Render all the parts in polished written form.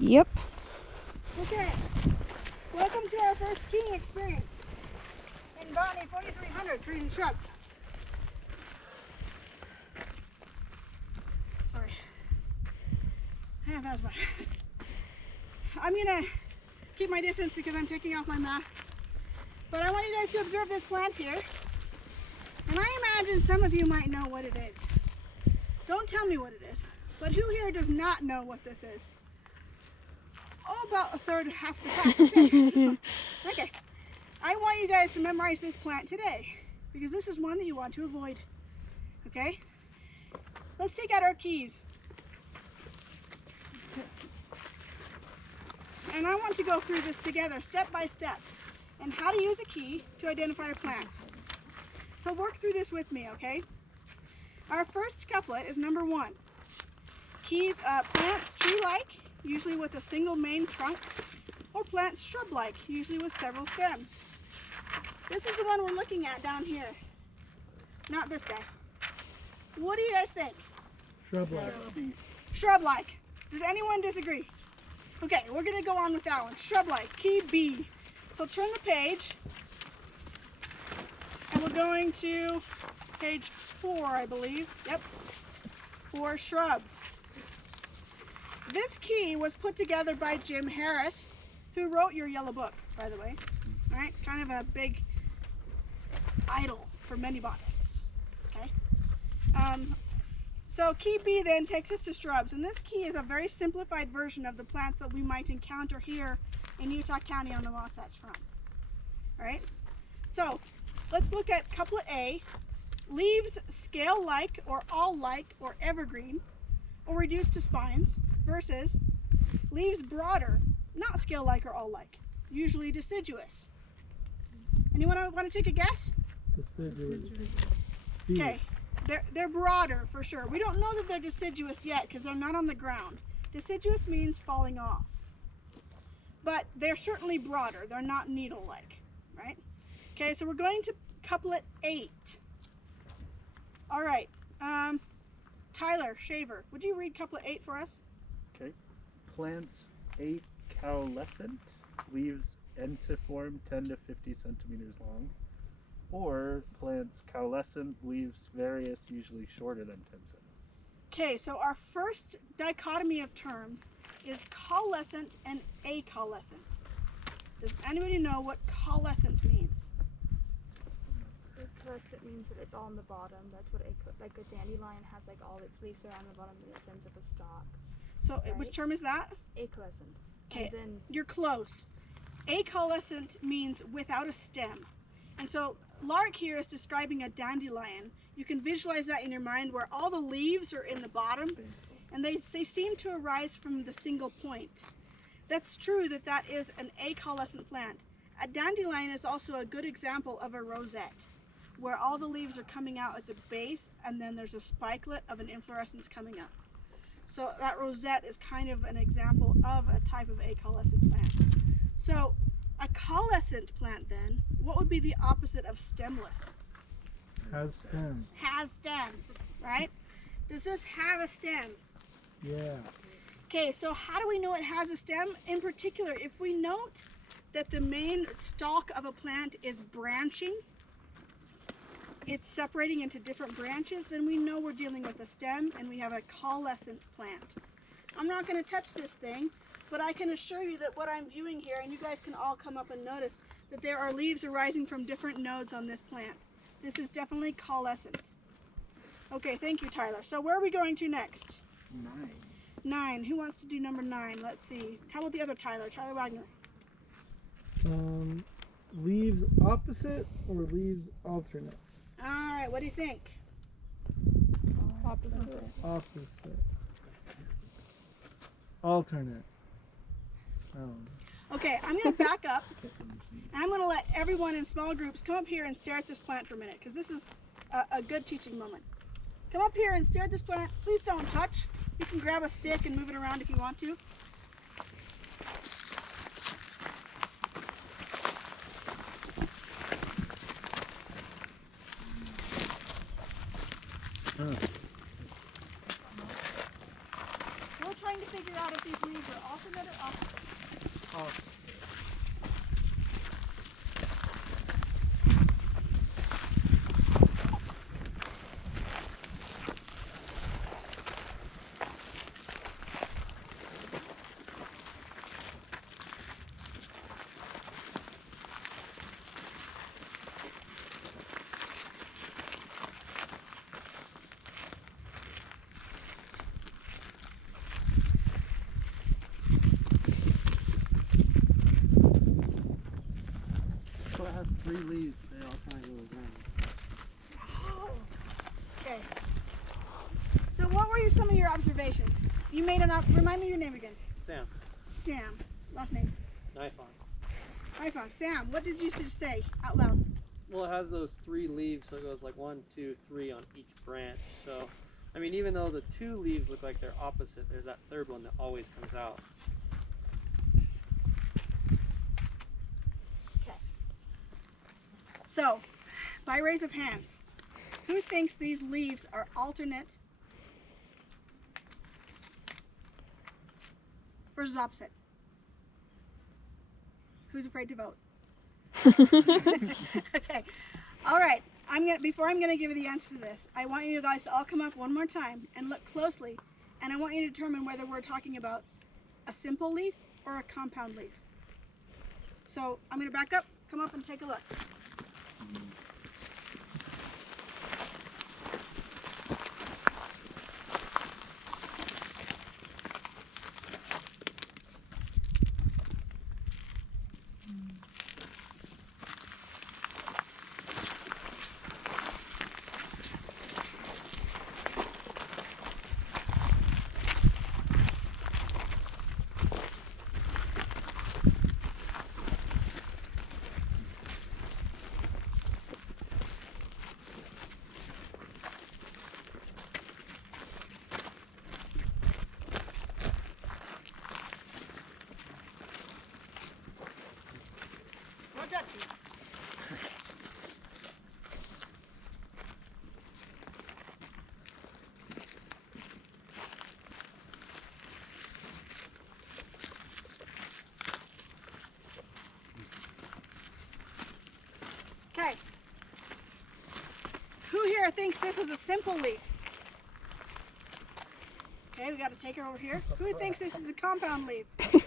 Yep. Okay, welcome to our first skiing experience in Botany 4300 Trees and Shrubs. Sorry, I have asthma. I'm gonna keep my distance because I'm taking off my mask, but I want you guys to observe this plant here, and I imagine some of you might know what it is. Don't tell me what it is, but who here does not know what this is? Oh, about a third, half the class. Okay. Okay. I want you guys to memorize this plant today because this is one that you want to avoid. Okay? Let's take out our keys. And I want to go through this together, step by step, and how to use a key to identify a plant. So work through this with me, okay? Our first couplet is number 1. Keys, plants tree-like, usually with a single main trunk, or plants shrub-like, usually with several stems. This is the one we're looking at down here, not this guy. What do you guys think? Shrub-like. Shrub-like. Does anyone disagree? Okay, we're gonna go on with that one. Shrub-like, key B. So turn the page, and we're going to page 4, I believe. Yep, 4 shrubs. This key was put together by Jim Harris, who wrote your yellow book, by the way. All right, kind of a big idol for many botanists. Okay. So key B then takes us to shrubs, and this key is a very simplified version of the plants that we might encounter here in Utah County on the Wasatch Front. All right. So let's look at couplet A. Leaves scale-like or all-like or evergreen or reduced to spines versus leaves broader, not scale-like or all-like, usually deciduous. Anyone want to take a guess? Deciduous. Okay, they're broader for sure. We don't know that they're deciduous yet because they're not on the ground. Deciduous means falling off, but they're certainly broader. They're not needle-like, right? Okay, so we're going to couplet 8. All right, Tyler Shaver, would you read couplet 8 for us? Okay. Plants acaulescent, leaves ensiform 10 to 50 centimeters long, or plants caulescent, leaves various, usually shorter than 10 centimeters. Okay, so our first dichotomy of terms is caulescent and acaulescent. Does anybody know what caulescent means? Acaulescent means that it's all on the bottom. That's what like a dandelion has like all its leaves around the bottom and it sends up a stalk. So Right. which term is that? Acaulescent. Okay, And then you're close. Acaulescent means without a stem. And so Lark here is describing a dandelion. You can visualize that in your mind where all the leaves are in the bottom and they seem to arise from the single point. That's true that is an acaulescent plant. A dandelion is also a good example of a rosette, where all the leaves are coming out at the base and then there's a spikelet of an inflorescence coming up. So that rosette is kind of an example of a type of acaulescent plant. So a caulescent plant then, what would be the opposite of stemless? Has stems. Has stems, right? Does this have a stem? Yeah. Okay, so how do we know it has a stem? In particular, if we note that the main stalk of a plant is branching, it's separating into different branches, then we know we're dealing with a stem and we have a caulescent plant. I'm not going to touch this thing, but I can assure you that what I'm viewing here, and you guys can all come up and notice that there are leaves arising from different nodes on this plant. This is definitely caulescent. Okay, thank you, Tyler. So where are we going to next? 9. 9. Who wants to do number 9? Let's see. How about the other Tyler? Tyler Wagner. Leaves opposite or leaves alternate? All right, what do you think? opposite. Opposite. Alternate. Okay, I'm going to back up and I'm going to let everyone in small groups come up here and stare at this plant for a minute because this is a good teaching moment. Come up here and stare at this plant. Please don't touch. You can grab a stick and move it around if you want to. We're trying to figure out if these leaves for alternate or opposite? Opposite. So it has 3 leaves. They all kind of go around. Okay. So what were some of your observations? You made remind me your name again. Sam, Sam. Last name. knife on. iPhone. Sam, what did you just say out loud? Well, it has those 3 leaves, so it goes like 1, 2, 3 on each branch. So, I mean, even though the 2 leaves look like they're opposite, there's that third one that always comes out. So, by raise of hands, who thinks these leaves are alternate versus opposite? Who's afraid to vote? Okay. All right. Before I'm gonna give you the answer to this, I want you guys to all come up one more time and look closely, and I want you to determine whether we're talking about a simple leaf or a compound leaf. So I'm gonna back up, come up and take a look. No touching. Okay. Who here thinks this is a simple leaf? Okay, we got to take her over here. Who thinks this is a compound leaf? Okay,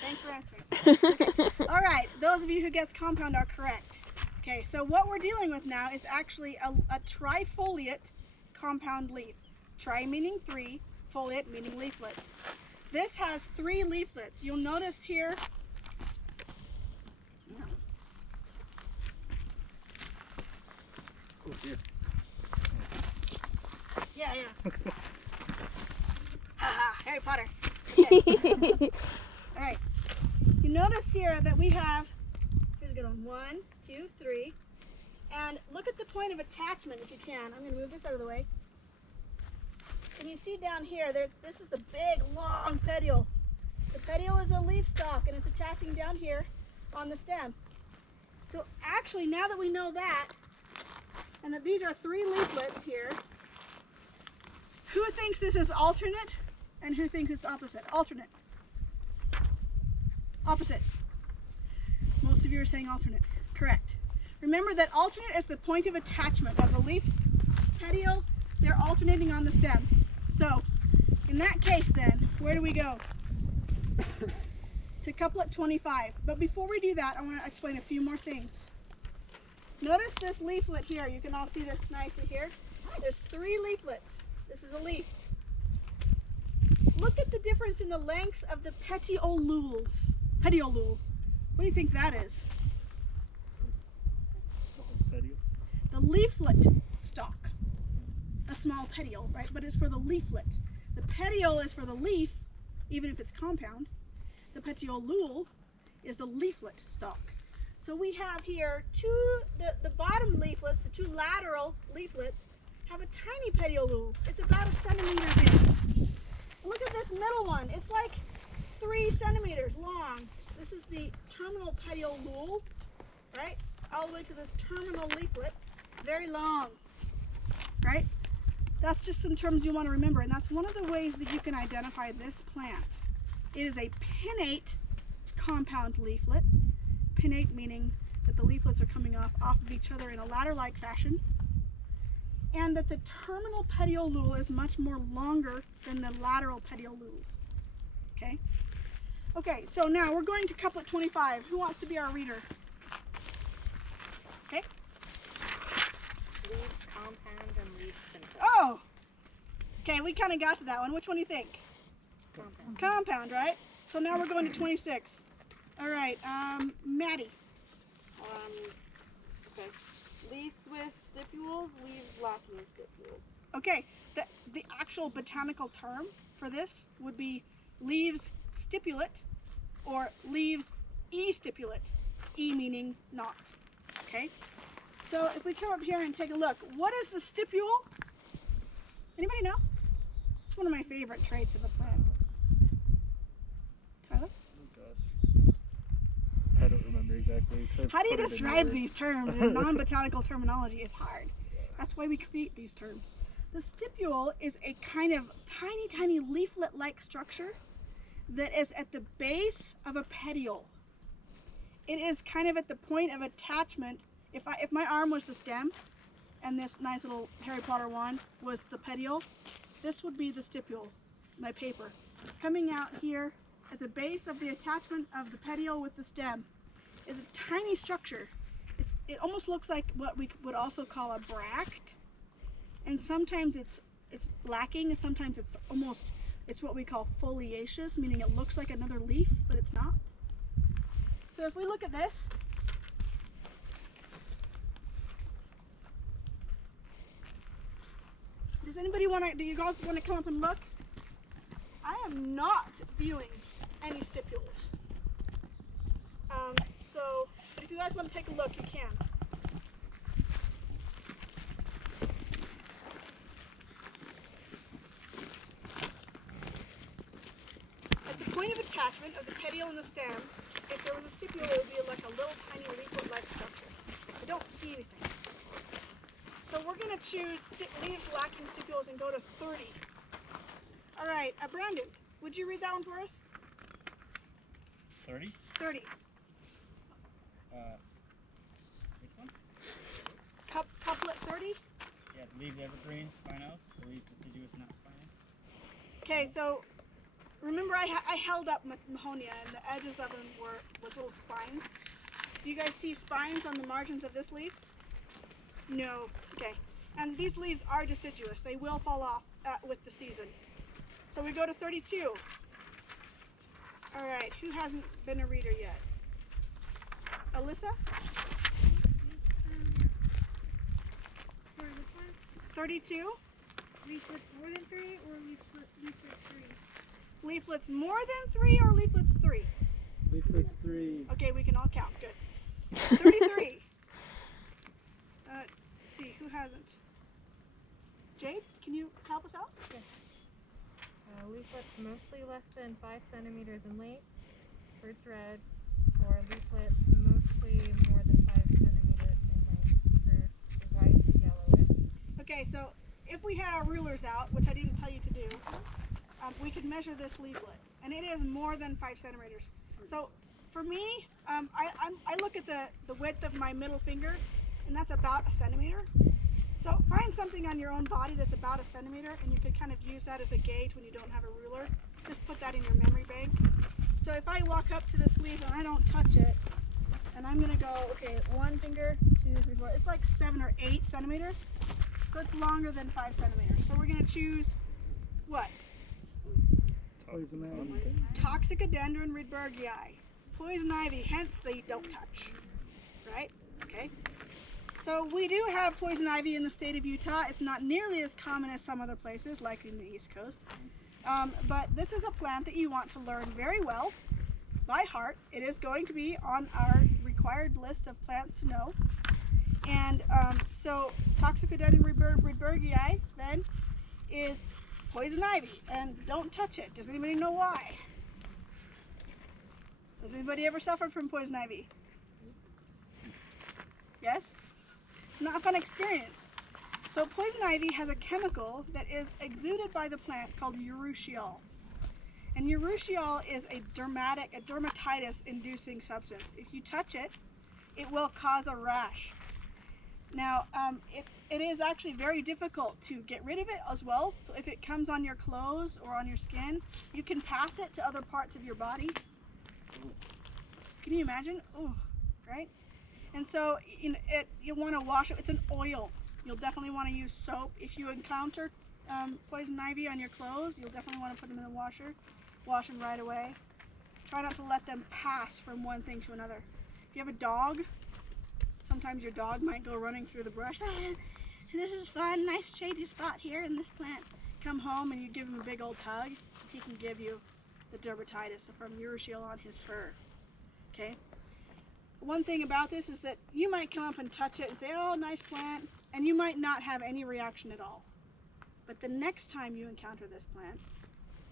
thanks for answering. Okay. All right, those of you who guessed compound are correct. Okay, so what we're dealing with now is actually a trifoliate compound leaf. Tri meaning 3, foliate meaning leaflets. This has 3 leaflets. You'll notice here. Oh dear. Yeah. Haha, Harry Potter. Okay. All right. You notice here that we have, here's a good one, 1, 2, 3. And look at the point of attachment if you can. I'm going to move this out of the way. Can you see down here, this is the big, long petiole. The petiole is a leaf stalk and it's attaching down here on the stem. So actually, now that we know that, and that these are 3 leaflets here, who thinks this is alternate and who thinks it's opposite? Alternate. Opposite. Most of you are saying alternate. Correct. Remember that alternate is the point of attachment of the leaf's petiole. They're alternating on the stem. So, in that case then, where do we go? To couplet 25. But before we do that, I want to explain a few more things. Notice this leaflet here. You can all see this nicely here. There's 3 leaflets. This is a leaf. Look at the difference in the lengths of the petioles. Petiolule. What do you think that is? Small petiole. The leaflet stalk. A small petiole, right? But it's for the leaflet. The petiole is for the leaf, even if it's compound. The petiolule is the leaflet stalk. So we have here the bottom leaflets, the 2 lateral leaflets, have a tiny petiolule. It's about 1 centimeter big. Look at this middle one. It's like 3 centimeters long. This is the terminal petiolule, right? All the way to this terminal leaflet. Very long, right? that's just some terms you want to remember, and that's one of the ways that you can identify this plant. It is a pinnate compound leaflet. Pinnate meaning that the leaflets are coming off of each other in a ladder-like fashion, and that the terminal petiolule is much more longer than the lateral petiolules. Okay? Okay, so now we're going to couplet 25. Who wants to be our reader? Okay. Leaves compound and leaves simple. Oh! Okay, we kind of got to that one. Which one do you think? Compound. Compound, right? So now we're going to 26. All right, Maddie. Okay. Leaves with stipules, leaves lacking stipules. Okay, the actual botanical term for this would be leaves stipulate or leaves estipulate. E meaning not. Okay? So if we come up here and take a look, what is the stipule? Anybody know? It's one of my favorite traits of a plant. Tyler? Oh gosh. I don't remember exactly. How do you describe these terms in non-botanical terminology? It's hard. That's why we create these terms. The stipule is a kind of tiny, tiny leaflet-like structure that is at the base of a petiole. It is kind of at the point of attachment. If my arm was the stem and this nice little Harry Potter wand was the petiole, this would be the stipule, my paper. Coming out here at the base of the attachment of the petiole with the stem is a tiny structure. It almost looks like what we would also call a bract, and sometimes it's lacking, and sometimes it's what we call foliaceous, meaning it looks like another leaf, but it's not. So if we look at this, do you guys want to come up and look? I am not viewing any stipules. So if you guys want to take a look, you can. At the point of attachment of the petiole and the stem, if there was a stipule, it would be like a little tiny leaflet-like structure. I don't see anything. So we're going to choose leaves lacking stipules and go to 30. All right, Brandon, would you read that one for us? 30? 30. Which one? Couplet 30? Yeah, the leaves evergreen, spinose, the leaves deciduous, not spinous. Okay, so remember I held up Mahonia and the edges of them were with little spines. Do you guys see spines on the margins of this leaf? No. Okay. And these leaves are deciduous. They will fall off with the season. So we go to 32. All right, who hasn't been a reader yet? Alyssa? 32? Leaflets more than 3 or leaflets 3? Leaflets more than 3 or leaflets 3? Leaflets 3. Okay, we can all count. Good. 33. Let's see, who hasn't? Jade, can you help us out? Leaflets mostly less than 5 centimeters in length, fruits red, or leaflets mostly more than 5 centimeters in length, fruits white, yellowish. Okay, so if we had our rulers out, which I didn't tell you to do, we could measure this leaflet, and it is more than 5 centimeters. So for me, I look at the width of my middle finger, and that's about a centimeter. So find something on your own body that's about a centimeter, and you can kind of use that as a gauge when you don't have a ruler. Just put that in your memory bank. So if I walk up to this leaf and I don't touch it, and I'm gonna go, okay, 1 finger, 2, 3, 4, it's like 7 or 8 centimeters. So it's longer than 5 centimeters. So we're gonna choose what? Poison ivy. Toxicodendron rydbergii. Poison ivy, hence they don't touch, right? Okay. So we do have poison ivy in the state of Utah. It's not nearly as common as some other places, like in the East Coast. But this is a plant that you want to learn very well by heart. It is going to be on our required list of plants to know. And so Toxicodendron rydbergii then is poison ivy, and don't touch it. Does anybody know why? Has anybody ever suffered from poison ivy? Yes? It's not a fun experience. So poison ivy has a chemical that is exuded by the plant called urushiol. And urushiol is a dermatitis-inducing substance. If you touch it, it will cause a rash. Now, it is actually very difficult to get rid of it as well. So if it comes on your clothes or on your skin, you can pass it to other parts of your body. Can you imagine? Oh, right? And so you'll want to wash it. It's an oil. You'll definitely want to use soap. If you encounter poison ivy on your clothes, you'll definitely want to put them in the washer. Wash them right away. Try not to let them pass from one thing to another. If you have a dog, sometimes your dog might go running through the brush. This is fun, nice shady spot here in this plant. Come home and you give him a big old hug. He can give you the dermatitis from urushiol on his fur. Okay? One thing about this is that you might come up and touch it and say, oh, nice plant, and you might not have any reaction at all. But the next time you encounter this plant,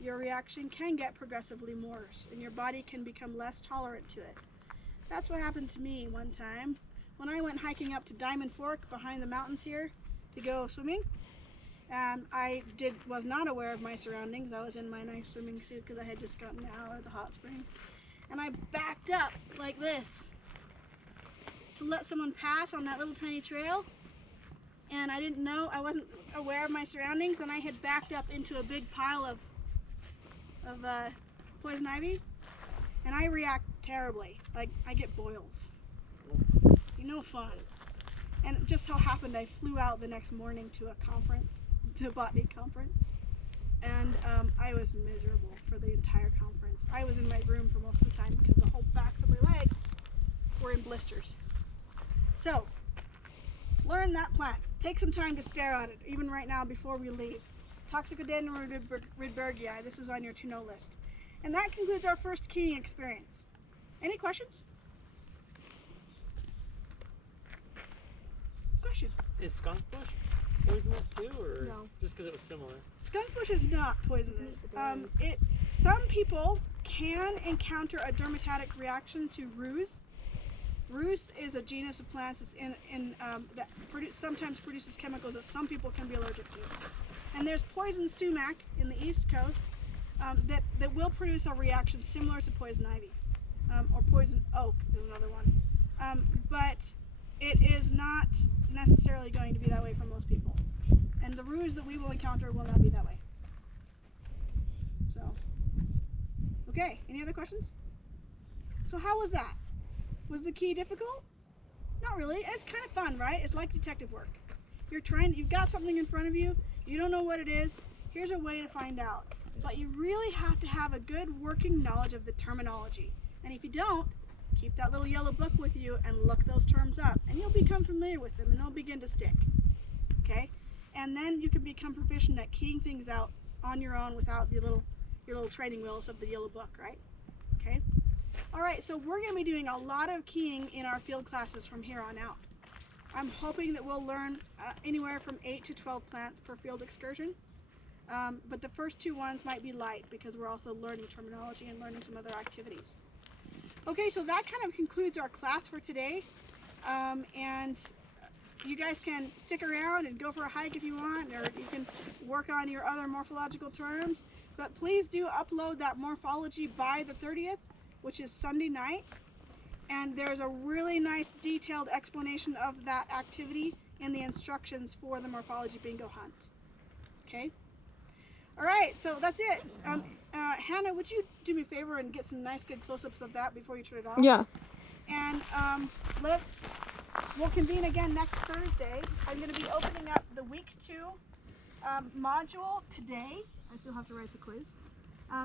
your reaction can get progressively worse and your body can become less tolerant to it. That's what happened to me one time when I went hiking up to Diamond Fork behind the mountains here to go swimming. I was not aware of my surroundings. I was in my nice swimming suit because I had just gotten out of the hot spring. And I backed up like this to let someone pass on that little tiny trail. And I didn't know, I wasn't aware of my surroundings, and I had backed up into a big pile of poison ivy. And I react terribly. Like, I get boils. No fun. And it just so happened I flew out the next morning to a conference, the botany conference, and I was miserable for the entire conference. I was in my room for most of the time because the whole backs of my legs were in blisters. So, learn that plant. Take some time to stare at it, even right now before we leave. Toxicodendron rudbergii, this is on your to-know list. And that concludes our first keying experience. Any questions? Question. Is skunk bush poisonous too, or No. just because it was similar? Skunk bush is not poisonous. Some people can encounter a dermatitic reaction to ruse. Ruse is a genus of plants that's that sometimes produces chemicals that some people can be allergic to. And there's poison sumac in the East Coast that will produce a reaction similar to poison ivy, or poison oak is another one. But it is not necessarily going to be that way for most people. And the ruse that we will encounter will not be that way. So, okay, any other questions? So how was that? Was the key difficult? Not really. It's kind of fun, right? It's like detective work. You've got something in front of you, you don't know what it is, here's a way to find out. But you really have to have a good working knowledge of the terminology. And if you don't, keep that little yellow book with you and look those terms up, and you'll become familiar with them and they'll begin to stick. Okay? And then you can become proficient at keying things out on your own without your little training wheels of the yellow book, right? Okay? Alright, so we're going to be doing a lot of keying in our field classes from here on out. I'm hoping that we'll learn anywhere from 8 to 12 plants per field excursion. But the first two ones might be light because we're also learning terminology and learning some other activities. Okay, so that kind of concludes our class for today. And you guys can stick around and go for a hike if you want, or you can work on your other morphological terms. But please do upload that morphology by the 30th, which is Sunday night. And there's a really nice detailed explanation of that activity in the instructions for the morphology bingo hunt. Okay? All right, so that's it. Hannah, would you do me a favor and get some nice good close-ups of that before you turn it off? Yeah. And we'll convene again next Thursday. I'm going to be opening up the week 2 module today. I still have to write the quiz.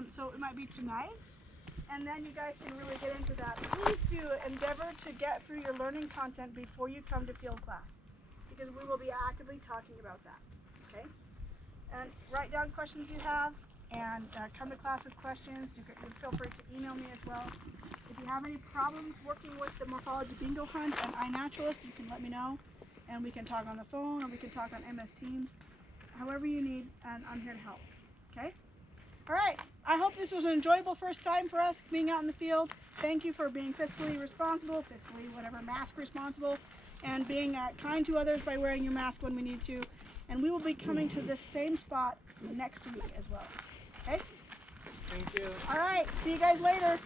So it might be tonight. And then you guys can really get into that. Please do endeavor to get through your learning content before you come to field class, because we will be actively talking about that. Okay? And write down questions you have, and come to class with questions. You can feel free to email me as well. If you have any problems working with the morphology bingo hunt and iNaturalist, you can let me know, and we can talk on the phone or we can talk on MS Teams, however you need, and I'm here to help. Okay? All right. I hope this was an enjoyable first time for us being out in the field. Thank you for being fiscally responsible, mask responsible, and being kind to others by wearing your mask when we need to, And we will be coming to this same spot next week as well. Okay? Thank you. All right. See you guys later.